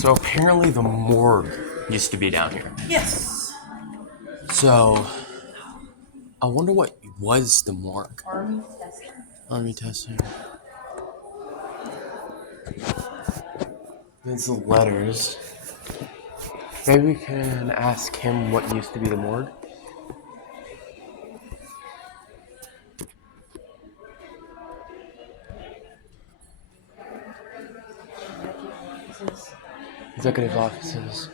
So apparently the morgue used to be down here. Yes. So I wonder what was the morgue. Army testing. Army testing. There's the letters. Maybe we can ask him what used to be the morgue. Executive offices.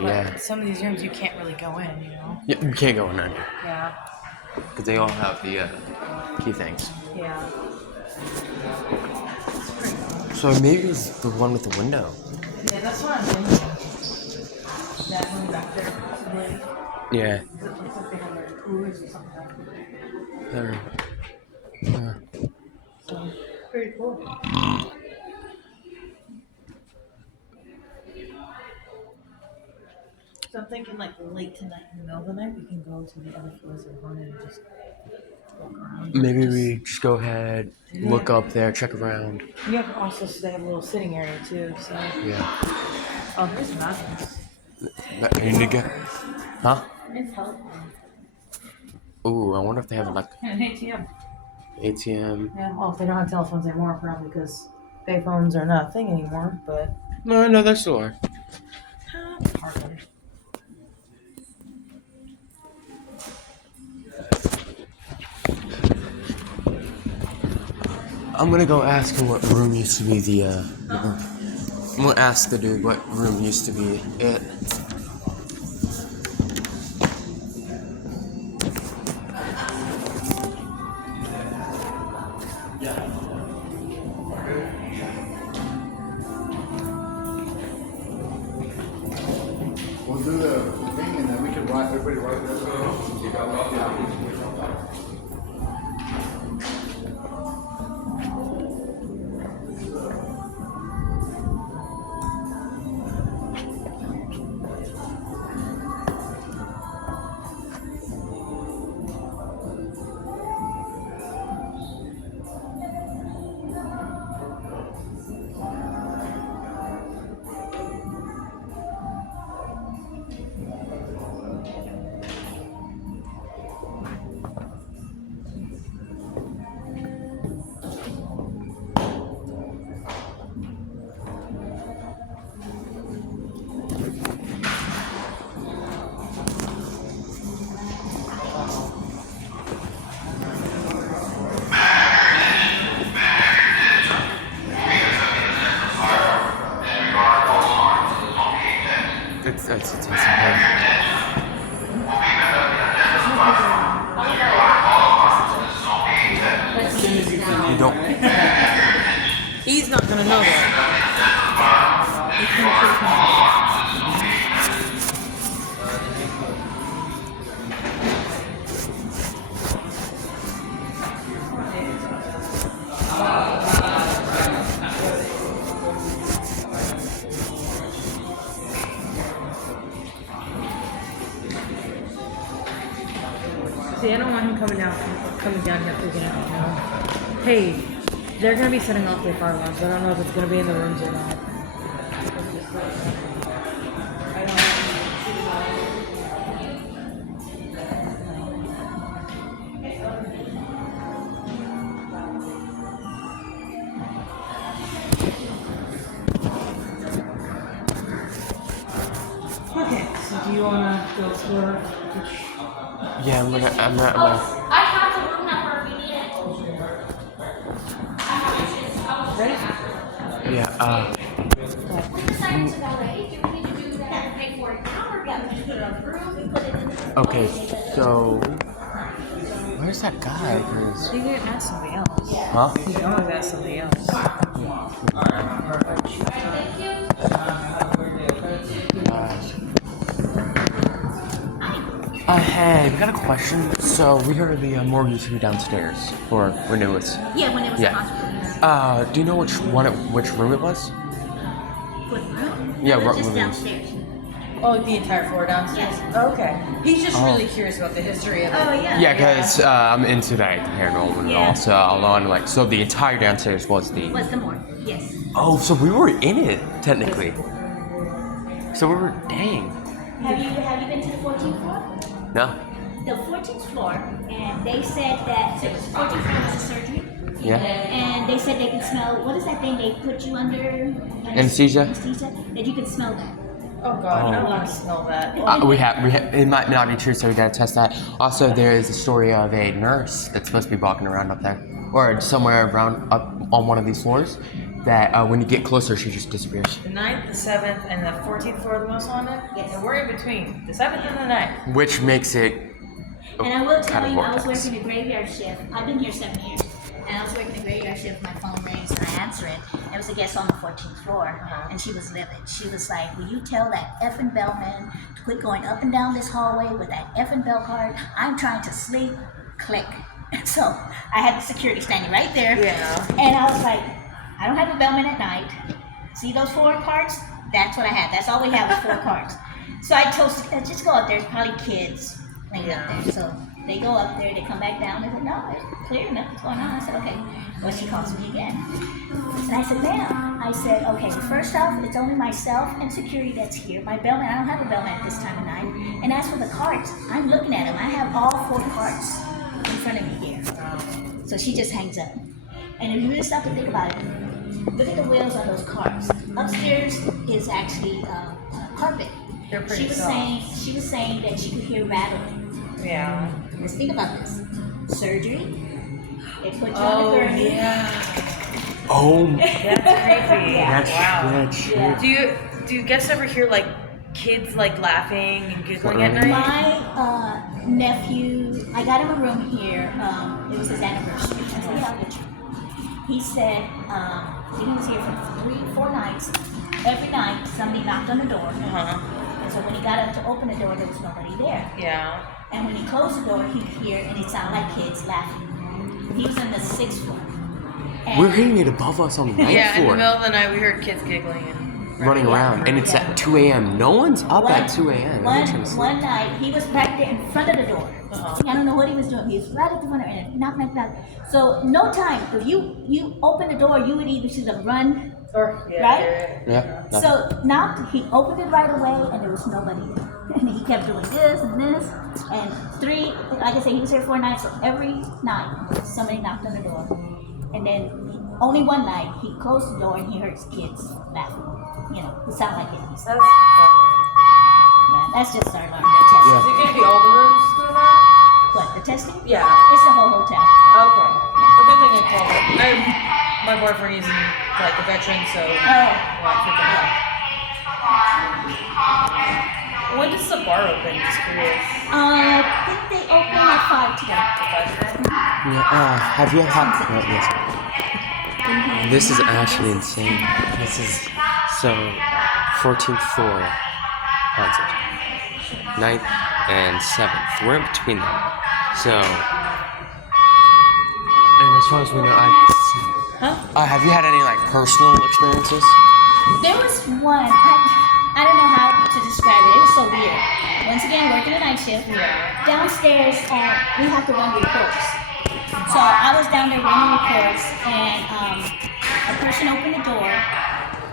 Yeah. Some of these rooms you can't really go in, you know? Yeah, you can't go in there. Yeah. Because they all have the key things. Yeah. So maybe it's the one with the window. Yeah, that's what I'm thinking. That one back there, possibly. Yeah. It looks like they have like coolers or something. There. So, pretty cool. So I'm thinking like late tonight in the middle of the night, we can go to the other floors of the room and just walk around. Maybe we just go ahead, look up there, check around. Yeah, but also so they have a little sitting area too, so. Yeah. Oh, here's the bathrooms. You need to get. Huh? It's helpful. Ooh, I wonder if they have like And an ATM. ATM. Yeah, well, if they don't have telephones anymore, probably because payphones are not a thing anymore, but. No, they still are. Hardly. I'm gonna go ask him what room used to be the I'm gonna ask the dude what room used to be it. We'll do the thing and then we can write everybody write this. It's insane. You don't. He's not gonna know that. He's gonna take him. See, I don't want him coming down here freaking out, you know? Hey, they're gonna be setting off their fire alarms. I don't know if it's gonna be in the rooms or not. Okay, so do you wanna go explore which? Yeah, I'm gonna. I have the room number if you need it. Ready? Yeah. We decided to go late. Do we need to do that and pay for it now, or do we just put it on the room and put it in the Okay, so where's that guy? 'Cause- You can ask somebody else. huh? You can always ask somebody else. Thank you. Hey, we got a question. So we heard the morgue used to be downstairs, or when it was. Yeah, when it was Yeah. a hospital. Do you know which room it was? What room? Yeah, It what was just room it was? downstairs. Oh, the entire floor downstairs? Yes. Okay. He's just Oh. really curious about the history of it. Oh, yeah. Yeah, because I'm into like paranormal and Yeah. all, so I want to like. So the entire downstairs was the. What's the more? Yes. Oh, so we were in it technically. So we were dang. Have you been to the 14th floor? No. The 14th floor, and they said that the 14th floor was a surgery. Yeah. And they said they could smell, what is that thing they put you under? Anesthesia? Anesthesia, that you could smell that. Oh god, I don't want to smell that. We have. It might not be true, so we gotta test that. Also, there is a story of a nurse that's supposed to be walking around up there, or somewhere around up on one of these floors. That when you get closer, she just disappears. The 9th, the 7th, and the 14th floor are the most haunted? Yes. And we're in between. The 7th and the 9th. Which makes it. And I will tell kind of you, I was vortex. working a graveyard shift. I've been here 7 years. And I was working a graveyard shift, my phone rings, and I answer it. There was a guest on the 14th floor, and she was livid. She was like, will you tell that effing bellman to quit going up and down this hallway with that effing bell card? I'm trying to sleep. Click. So I had the security standing right there. Yeah. And I was like, I don't have a bellman at night. See those 4 cards? That's what I had. That's all we have is 4 cards. So I told, just go up there. There's probably kids playing up there. So they go up there, they come back down, they said, no, it's clear, nothing's going on. I said, okay. Well, she calls me again. And I said, ma'am, I said, okay, first off, it's only myself and security that's here. My bellman, I don't have a bellman at this time of night. And as for the cards, I'm looking at them. I have all 4 cards in front of me here. So she just hangs up. And if you really stop to think about it, look at the wheels on those cards. Upstairs is actually carpet. They're pretty soft. She was saying that she could hear rattling. Yeah. Let's think about this. Surgery. They put you on the Oh, gurney. yeah. Oh. That's creepy. That's Wow. Yeah. Do you guys ever hear like kids like laughing and giggling at night? My nephew, I got him a room here. It was his anniversary. I said, yeah, I'll get you. He said he was here for 3-4 nights. Every night, somebody knocked on the door. And so when he got up to open the door, there was nobody there. Yeah. And when he closed the door, he'd hear, and it sounded like kids laughing. He was on the 6th floor. And We're hitting it above us on the ninth Yeah, in the floor. middle of the night we heard kids giggling and Running around, and it's at 2 a.m. No one's up at 2 a.m. One night, he was right there in front of the door. I don't know what he was doing. He was right at the front and knock. So no time. If you open the door, you would either see them run, or right? Yeah. So knocked. He opened it right away, and there was nobody there. And he kept doing this and this, and 3. Like I said, he was here 4 nights. So every night, somebody knocked on the door, and then only one night he closed the door and he heard his kids laughing. You know, it sounded like it. That's fun. Yeah, that's just our alarm. The testing. Yeah. Is it gonna be all the rooms doing that? What, the testing? Yeah. It's the whole hotel. Okay. A good thing I called it. My boyfriend is like a veteran, so Oh. well, I figured it out. When does the bar open? Just curious. I think they open at 5 today. Have you had? Yes. This is actually insane. This is so 14th floor haunted. 9th and 7th. We're in between them. So, and as far as we know, have you had any like personal experiences? There was one, I don't know how to describe it. It was so weird. Once again, working a night shift. Yeah. Downstairs, we have to run reports. So I was down there running reports, and a person opened the door,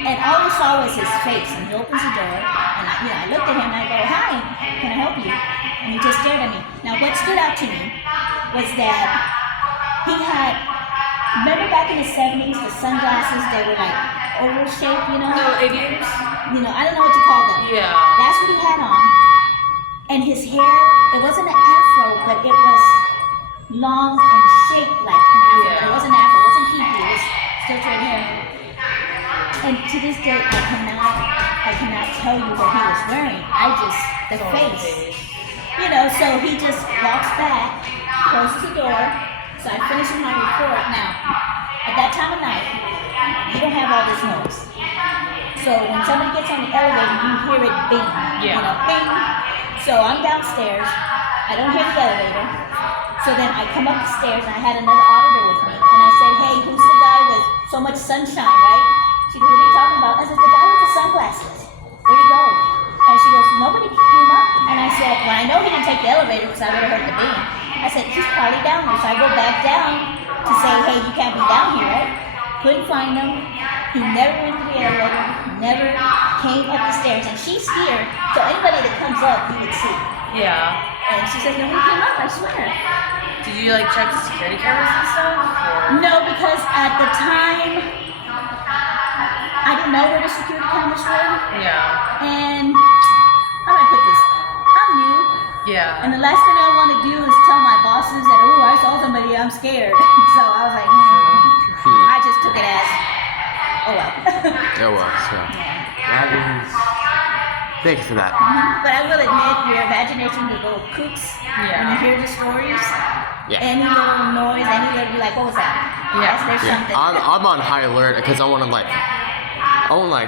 and all I saw was his face. And he opens the door, and I looked at him and I go, "Hi, can I help you?" And he just stared at me. Now, what stood out to me was that he had, remember back in the 70s, the sunglasses that were like oval shaped, you know? No, aviators? You know, I don't know what you call them. Yeah. That's what he had on. And his hair, it wasn't an afro, but it was long and shaped like an afro. Yeah. But it wasn't afro, it wasn't kinky, it was still straight hair. And to this day, I cannot tell you what he was wearing. The face. You know, so he just walks back, closes the door, so I finishes my report. Now, at that time of night, you don't have all this noise. So when somebody gets on the elevator, you hear it bing, Yeah. you know, bing. So I'm downstairs, I don't hear the elevator. So then I come up the stairs and I had another auditor with me. And I said, hey, who's the guy with so much sunshine, right? She goes, what are you talking about? I said, the guy with the sunglasses. Where'd he go? And she goes, nobody came up. And I said, well, I know he didn't take the elevator because I would have heard the bing. I said, he's probably down there. So I go back down to say, hey, you can't be down here, right? Couldn't find him. He never went to the elevator, never came up the stairs. And she's here, so anybody that comes up, you would see. Yeah. And she says, nobody came up, I swear. Did you like check the security cameras and stuff? Or? No, because at the time, I didn't know where the security cameras were. Yeah. And how do I put this? I'm new. Yeah. And the last thing I want to do is tell my bosses that, oh, I saw somebody, I'm scared. So I was like, I just took it as, oh well. Oh well, so. That is... Thank you for that. But I will admit, your imagination will go kooks when you hear the stories. Yeah. Any little noise, any little, be like, what was that? Yeah. There's something. I'm on high alert because I want to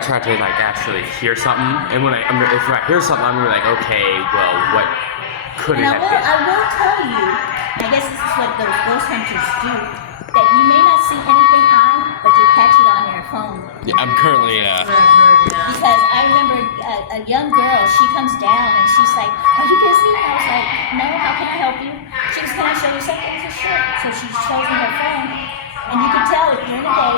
try to like actually hear something, and if I hear something, I'm gonna be like, okay, well, what could it And have been? I will tell you, I guess this is what those ghost hunters do, that you may not see anything on, but you catch it on your phone. Yeah, I'm currently Because I remember a young girl, she comes down and she's like, are you busy? And I was like, no, how can I help you? She goes, can I show you something? I said, sure. So she shows me her phone, and you can tell it during the day.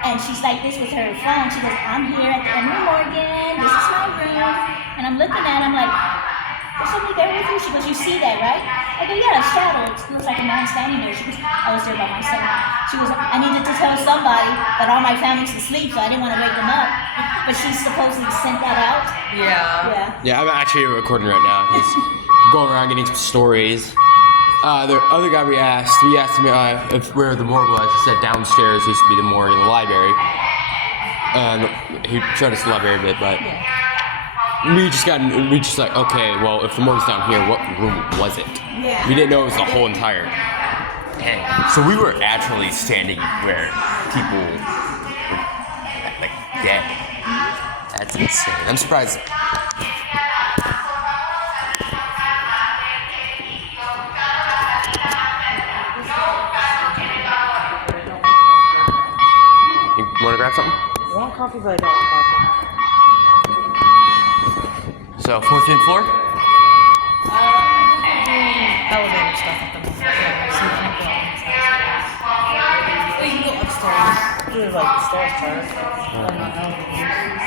And she's like this with her phone. She goes, I'm here at the Emily Morgan. This is my room. And I'm looking at it. I'm like, there's somebody there with you? She goes, you see that, right? I go, yeah, a shadow. It looks like a man standing there. She goes, I was there by myself. She goes, I needed to tell somebody that all my family's asleep, so I didn't want to wake them up. But she supposedly sent that out. Yeah. Yeah, I'm actually recording right now. He's going around getting some stories. The other guy we asked him if where the morgue was. He said downstairs used to be the morgue in the library. And he showed us the library a bit, but we just like, okay, well, if the morgue's down here, what room was it? Yeah. We didn't know it was the whole entire. Dang. So we were actually standing where people were like dead. That's insane. I'm surprised. You want to grab something? I want coffee, but I don't want coffee. So, 14th floor? Elevator stuff at the moment. Yeah, you can go upstairs. Do like the stairs first. But not elevators.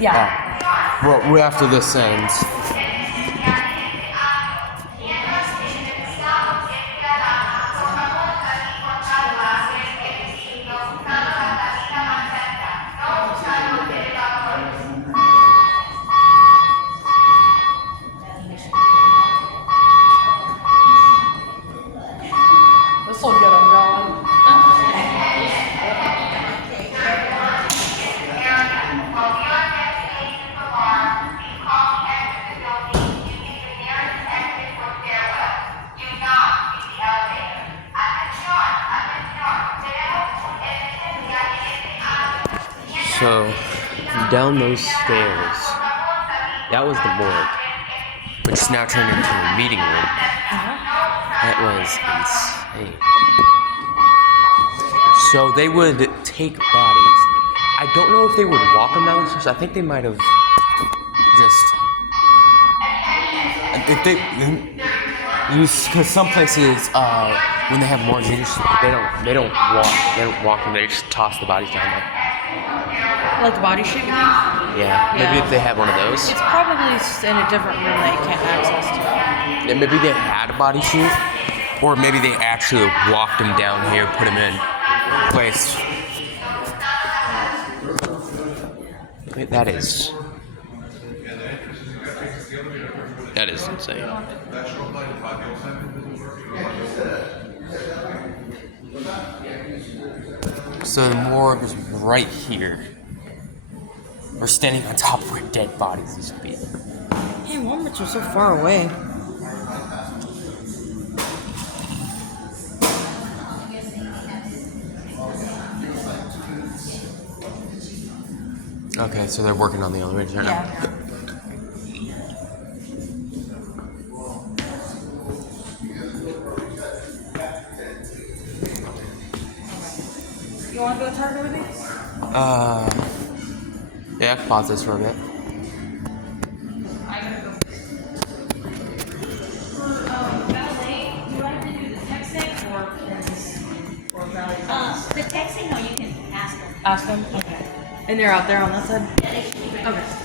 Yeah. Well, after this ends. This will get them going. So, down those stairs, that was the morgue, which is now turned into a meeting room. That was insane. So they would take bodies. I don't know if they would walk them down the stairs. I think they might have just. If they use, because some places when they have morgues, they don't walk them. They just toss the bodies down there. Like the body chute, you think? Yeah, maybe Yeah. if they have one of those. It's probably in a different room that you can't access to. Yeah, maybe they had a body chute, or maybe they actually walked him down here, put him in place. Wait, that is insane. So the morgue is right here. We're standing on top of where dead bodies used to be. Man, Walmarts are so far away. Okay, so they're working on the elevators right now. You want to go to Target with me? Yeah, pause this for a bit. I gotta go. For valet, do I have to do the texting or valet? The texting, or you can ask them. Ask them. Okay. And they're out there on that side. Yeah, they should be ready. Okay.